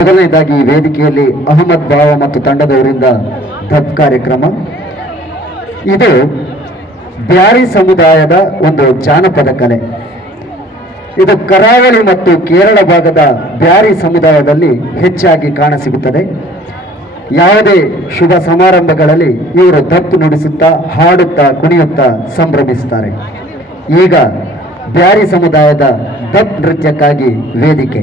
ಮೊದಲನೇದಾಗಿ ವೇದಿಕೆಯಲ್ಲಿ ಅಹಮದ್ ಬಾವ ಮತ್ತು ತಂಡದವರಿಂದ ಧಬ್ ಕಾರ್ಯಕ್ರಮ. ಇದು ಬ್ಯಾರಿ ಸಮುದಾಯದ ಒಂದು ಜಾನಪದ ಕಲೆ. ಇದು ಕರಾವಳಿ ಮತ್ತು ಕೇರಳ ಭಾಗದ ಬ್ಯಾರಿ ಸಮುದಾಯದಲ್ಲಿ ಹೆಚ್ಚಾಗಿ ಕಾಣಸಿಗುತ್ತದೆ. ಯಾವುದೇ ಶುಭ ಸಮಾರಂಭಗಳಲ್ಲಿ ಇವರು ದಪ್ಪು ನುಡಿಸುತ್ತಾ, ಹಾಡುತ್ತಾ, ಕುಣಿಯುತ್ತಾ ಸಂಭ್ರಮಿಸುತ್ತಾರೆ. ಈಗ ಬ್ಯಾರಿ ಸಮುದಾಯದ ದಪ್ ನೃತ್ಯಕ್ಕಾಗಿ ವೇದಿಕೆ.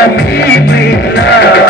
Habibillah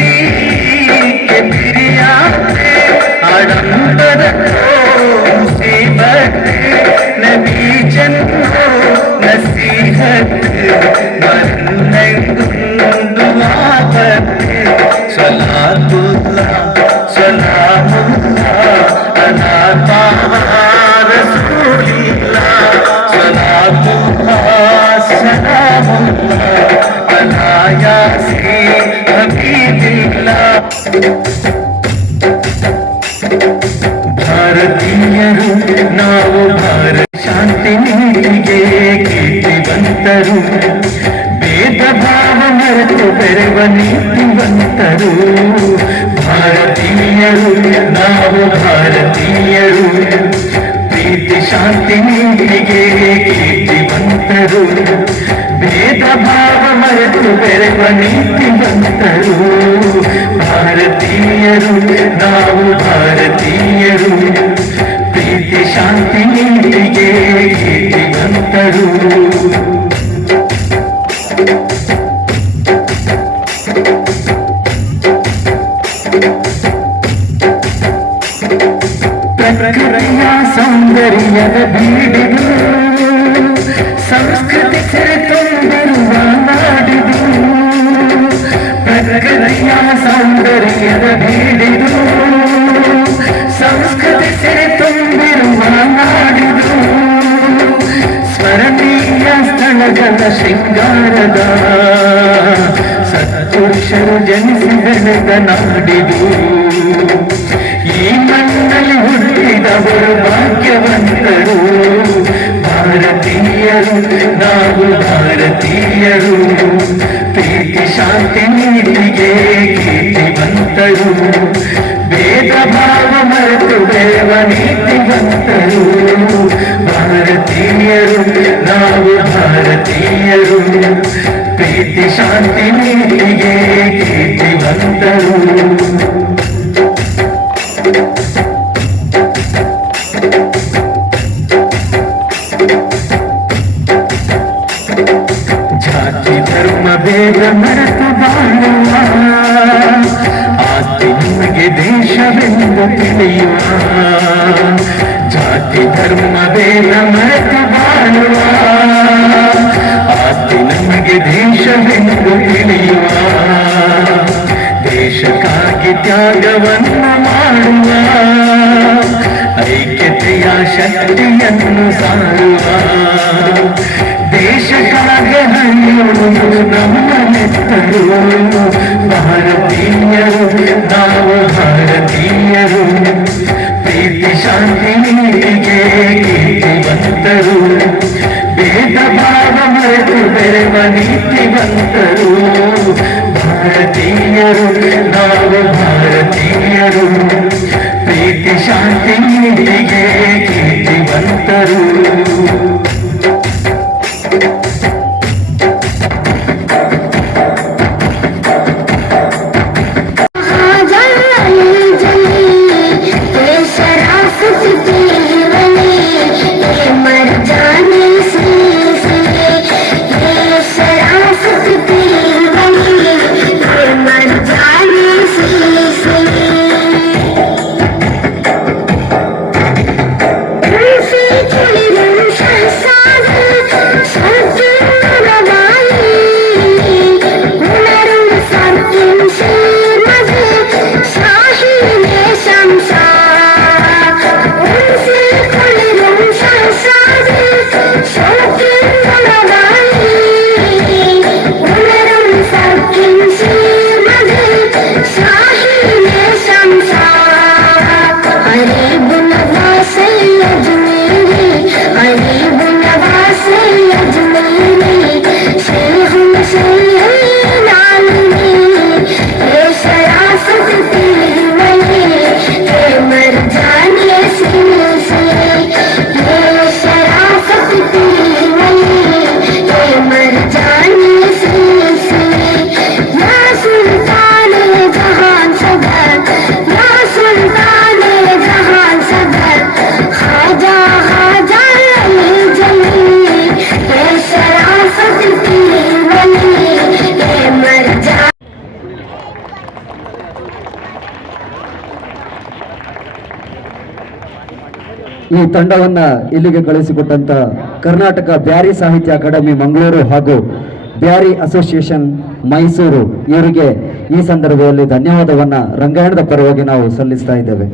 दी हो मुसीबत नबी जन हो नसीहत मरना పిల్ల ಭಾರತೀಯರು ನಾವು ಭಾರತ ಶಾಂತಿ ನೀಡಿಗೆ ಕೀರ್ತಿವಂತರು ಭೇದ ಭಾವ ಮರೆತು ಬೆರೆವ ನೀತಿವಂತರು ಭಾರತೀಯರು ನಾವು ಭಾರತೀಯರು ಪ್ರೀತಿ ಶಾಂತಿ ನೀಡಿಗೆ ಕೀರ್ತಿ ಮರೆತು ಬೆರೆವ ನೀತಿವಂತರು ಭಾರತೀಯರು ನಾವು ಭಾರತೀಯರು ಪ್ರೀತಿ ಶಾಂತಿ ನೀತಿಗೆ ಕೀರ್ತಿವಂತರು ಪ್ರಕೃತಿಯ ಸೌಂದರ್ಯ ಸೌಂದರ್ಯದ ಬೀಡಿದು ಸಂಸ್ಕೃತಿ ಸೆರೆ ಸೌಂದರ್ಯದ ನೀಡಿದು ಸಂಸ್ಕೃತಿ ಸಿರಿ ತುಂಬಿರುವ ನಾಡಿದು ಸ್ಮರಣೀಯ ಸ್ಥಳಗಳ ಶೃಂಗಾರದ ಸತ್ಪುರುಷರು ಜನಿಸಿ ಬೆಳೆದ ನಾಡಿದು ನೀತಿವಂತರು ಭಾರತೀಯರು ನಾವು ಭಾರತೀಯರು ಪ್ರೀತಿ ಶಾಂತಿ ನೀತಿಗೆ ಕೀರ್ತಿವಂತರು ಜಾತಿ ಧರ್ಮ ಭೇದ ಮರೆತು ಬಾಳುವ ಆಸ್ತಿ ನಿಮಗೆ ದೇಶವೆಂದು ತಿಳಿಯುವ ಜಾತಿ ಧರ್ಮ ಭೇದ ಮರೆತು ಬಾಳುವ ಆಸ್ತಿ ನಮಗೆ ದೇಶವೆಂದು ತಿಳಿಯುವ. ದೇಶಕ್ಕಾಗಿ ತ್ಯಾಗವನ್ನು ಮಾಡುವ. ಐಕ್ಯತೆಯ ಶಕ್ತಿಯನ್ನು ಸಾರುವ. ದೇಶಕ್ಕಾಗ ಹರಿಯುವುದು ನಮ್ಮ ನೆತ್ತರು. ಭಾರತೀಯರು, ನಾವು ಭಾರತೀಯರು ಕೀರ್ತಿವಂತರು ಭೇದ ಭಾವ ಮರೆತು ಬೆರೆವ ನೀತಿವಂತರು ಭಾರತೀಯರು ನಾವು ಭಾರತೀಯರು ಪ್ರೀತಿ ಶಾಂತಿ ನೀತಿಗೆ ಕೀರ್ತಿವಂತರು ಈ ತಂಡವನ್ನ ಇಲ್ಲಿಗೆ ಕಳಿಸಿಕೊಟ್ಟಂತ ಕರ್ನಾಟಕ ಬ್ಯಾರಿ ಸಾಹಿತ್ಯ ಅಕಾಡೆಮಿ ಮಂಗಳೂರು ಹಾಗೂ ಬ್ಯಾರಿ ಅಸೋಸಿಯೇಷನ್ ಮೈಸೂರು ಇವರಿಗೆ ಈ ಸಂದರ್ಭದಲ್ಲಿ ಧನ್ಯವಾದವನ್ನ ರಂಗಾಯಣದ ಪರವಾಗಿ ನಾವು ಸಲ್ಲಿಸ್ತಾ ಇದ್ದೇವೆ.